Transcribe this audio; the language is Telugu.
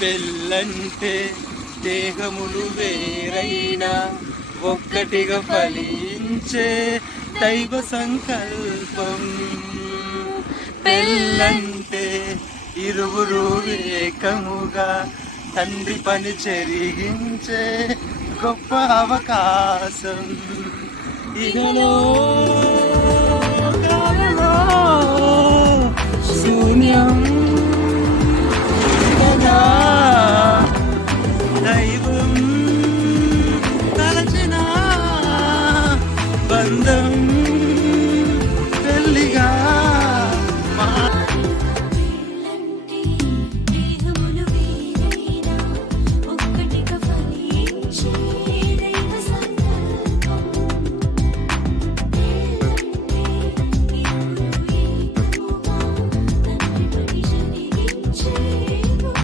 పెళ్ళంటే దేహములు వేరైనా ఒక్కటిగా ఫలించే దైవ సంకల్పం. పెళ్ళంటే ఇరువురు ఏకముగా తండ్రి పని చెరిగించే గొప్ప అవకాశం. ఇహలో శూన్యం